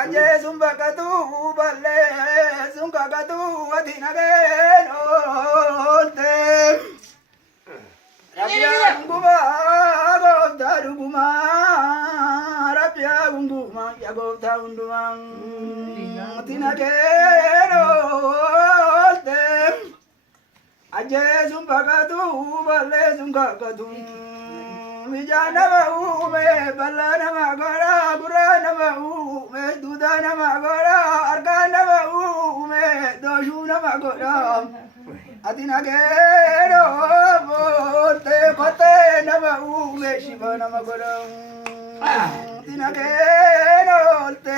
Ajesun bakatu balle sun kakatu adinagain olte. Rabia guma gofta duguma Rabia guma ya gofta unduma adinagain olte. Ajesun bakatu balle sun kakatu. Vijana mahume, balana magara, burana mahume, dudana magara, arkana mahume, doshuna magara. Adina gero, bote kote na mahume, shivana magara. Adina gero, te.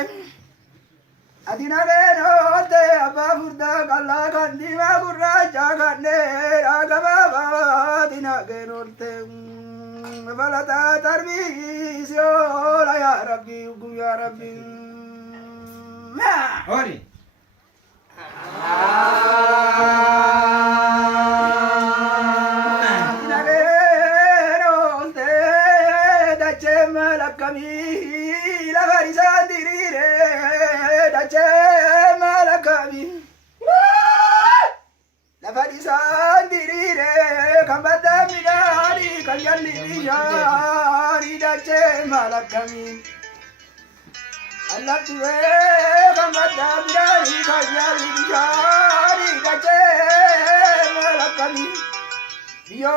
Adina gero, te. Abba furda kalla kandi magura jagane, agaba adina gero, te. فلا تربيس يا ربي يا ربي هوري Lafadisan dirire kambada midari kanyali biyari dache malakami Allah tuwe kambada midari kanyali biyari dache malakami biyo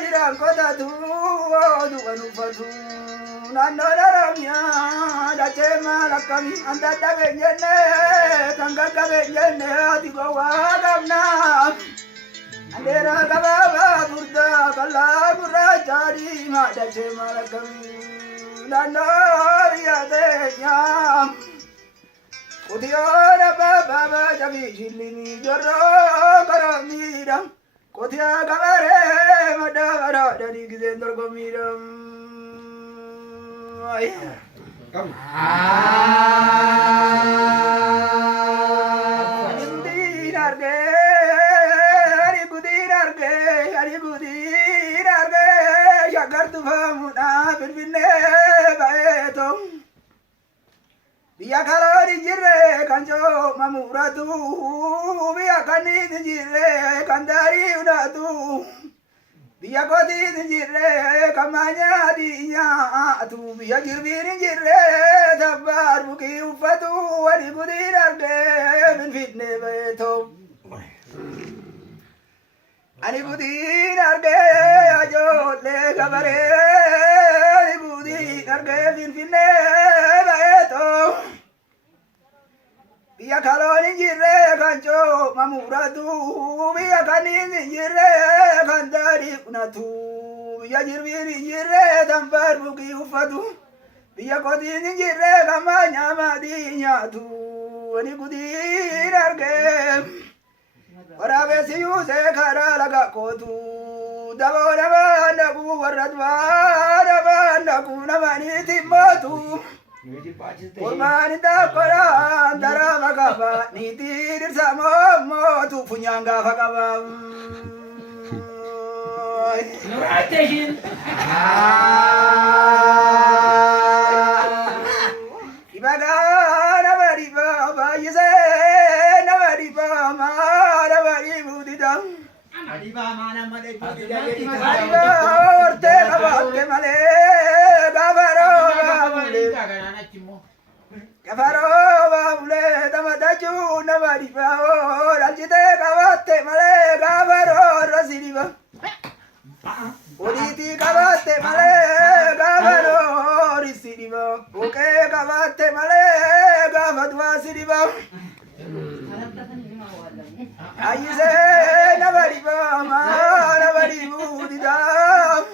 jiran kota tu anufatu nando naramya dache malakami anda tabenyene tangga kabenyene atibawa kamna andera kababa burda kala burra chari ma dache malakami nando yadenya Kutiara baba jabi shilini jorro karamiram Kutia kamare madara dari gizendor komiram Come. Biya kalori jirre kanjo mamuratu biya kanini jirre kandari unatu biya kodi jirre kamanya dinya atu biya girbiri jirre dabbar buki ufatu wadi kudir arde min fitne beto ani kudir arde ajo le kabare ani kudir arde min fitne beto Biya kaloni jirre kanjo mamuratu biya kanini jirre kandari unatu biya jirbiri jirre dambar buki ufatu biya kodini jirre kamanya madinyatu ani kudir arge warabe siyuse kara laga kotu dabora banda ku waradwa banda ku namani timatu Kurmani takora dara magaba nitir samo tu punyanga fakaba Nuratejin. Ibaga nabari baba yese nabari baba nabari budidam Adiba mana male Adiba orte kabate male gabaro babule Gabaro babule tamadaju nabari bao rajite kabate male gabaro rasiriba Oditi kabate male gabaro risiriba Oke kabate male gabadwa siriba Ayise nabari bama nabari budidam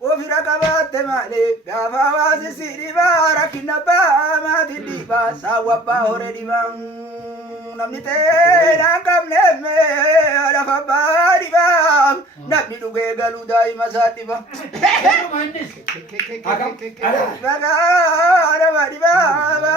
Ofira kabate male gava wasi siriba rakina bama didiba sawapa hore dibang namni te nangam neme rafa bari bam namni duge galudai masati bam Agam. Baga nabari bama